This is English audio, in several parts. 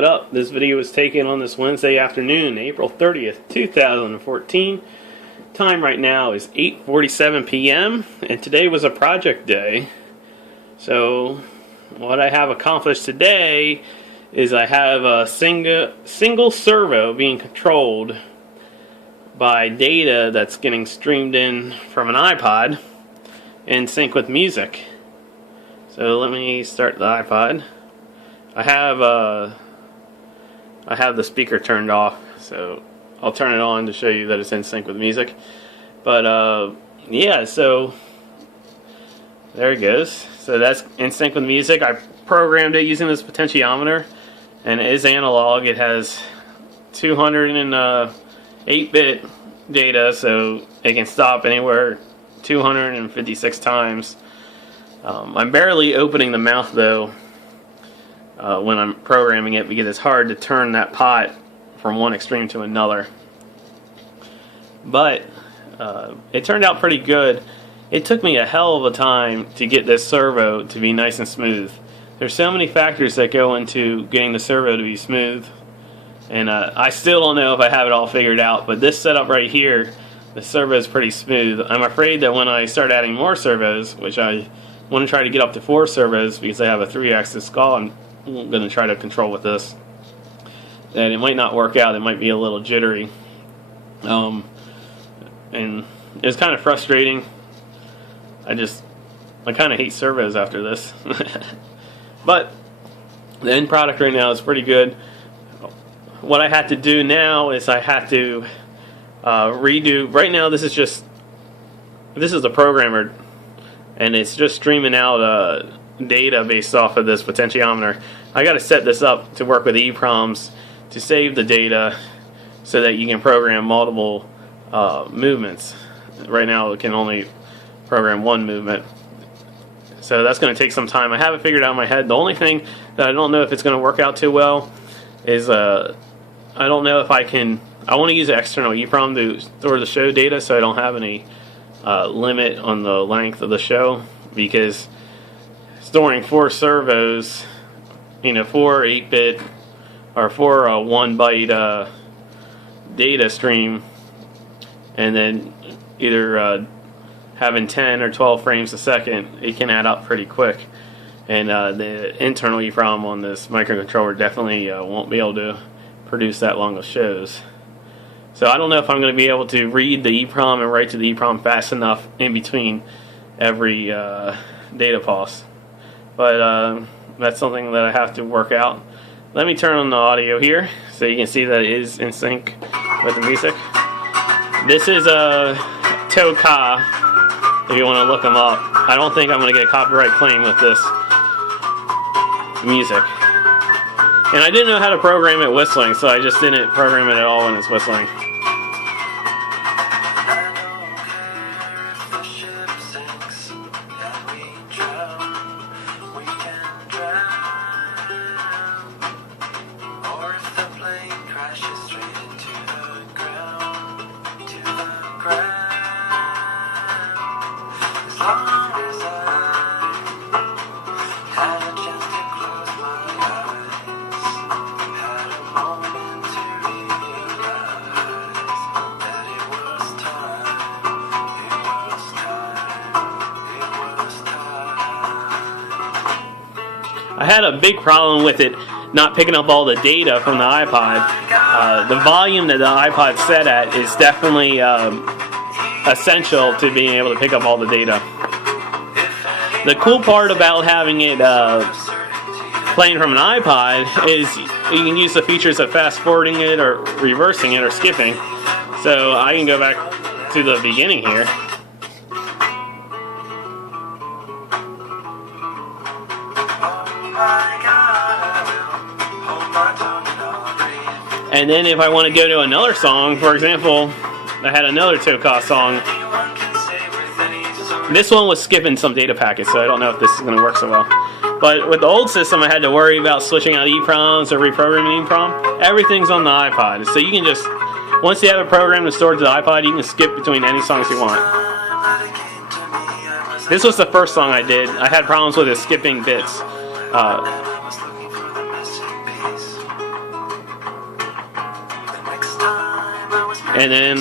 What up? This video was taken on this Wednesday afternoon, April 30th, 2014. Time right now is 8:47 p.m. and today was a project day. So what I have accomplished today is I have a single servo being controlled by data that's getting streamed in from an iPod in sync with music. So let me start the iPod. I have the speaker turned off, so I'll turn it on to show you that it's in sync with music. But yeah, so there it goes. So that's in sync with music. I programmed it using this potentiometer, and it is analog. It has 208-bit data, so it can stop anywhere 256 times. I'm barely opening the mouth though when I'm programming it, because it's hard to turn that pot from one extreme to another. But it turned out pretty good. It took me a hell of a time to get this servo to be nice and smooth. There's so many factors that go into getting the servo to be smooth, and I still don't know if I have it all figured out, but this setup right here, the servo is pretty smooth. I'm afraid that when I start adding more servos, which I want to try to get up to 4 servos because I have a 3-axis skull I'm going to try to control with this, that it might not work out. It might be a little jittery. And it's kind of frustrating. I kind of hate servos after this. But the end product right now is pretty good. What I had to do now is I had to redo. Right now this is the programmer, and it's just streaming out data based off of this potentiometer. I got to set this up to work with EEPROMs to save the data so that you can program multiple movements. Right now it can only program one movement, so that's going to take some time. I have it figured out in my head. The only thing that I don't know if it's going to work out too well is I don't know if I want to use an external EEPROM to store the show data, so I don't have any limit on the length of the show, because storing 4 servos, 4 8-bit or 4 1-byte data stream, and then either having 10 or 12 frames a second, it can add up pretty quick. And the internal EEPROM on this microcontroller definitely won't be able to produce that long of shows. So I don't know if I'm going to be able to read the EEPROM and write to the EEPROM fast enough in between every data pulse. But that's something that I have to work out. Let me turn on the audio here so you can see that it is in sync with the music. This is a TohKay, if you want to look them up. I don't think I'm going to get a copyright claim with this music. And I didn't know how to program it whistling, so I just didn't program it at all when it's whistling. I had a big problem with it not picking up all the data from the iPod. The volume that the iPod's set at is definitely essential to being able to pick up all the data. The cool part about having it playing from an iPod is you can use the features of fast forwarding it or reversing it or skipping. So I can go back to the beginning here. And then if I want to go to another song, for example, I had another TohKay song. This one was skipping some data packets, so I don't know if this is going to work so well. But with the old system, I had to worry about switching out EEPROMs or reprogramming EEPROM. Everything's on the iPod, so you can just, once you have a program to store to the iPod, you can skip between any songs you want. This was the first song I did. I had problems with it skipping bits. And then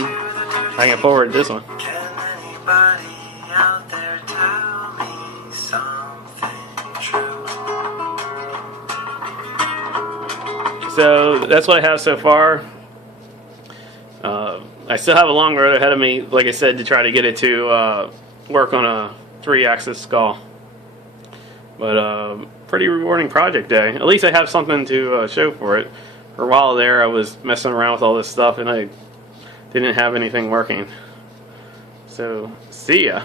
I can forward this one. Can anybody out there tell me something true? So that's what I have so far. I still have a long road ahead of me, like I said, to try to get it to work on a 3-axis skull. But pretty rewarding project day. At least I have something to show for it. For a while there, I was messing around with all this stuff and I didn't have anything working. So, see ya.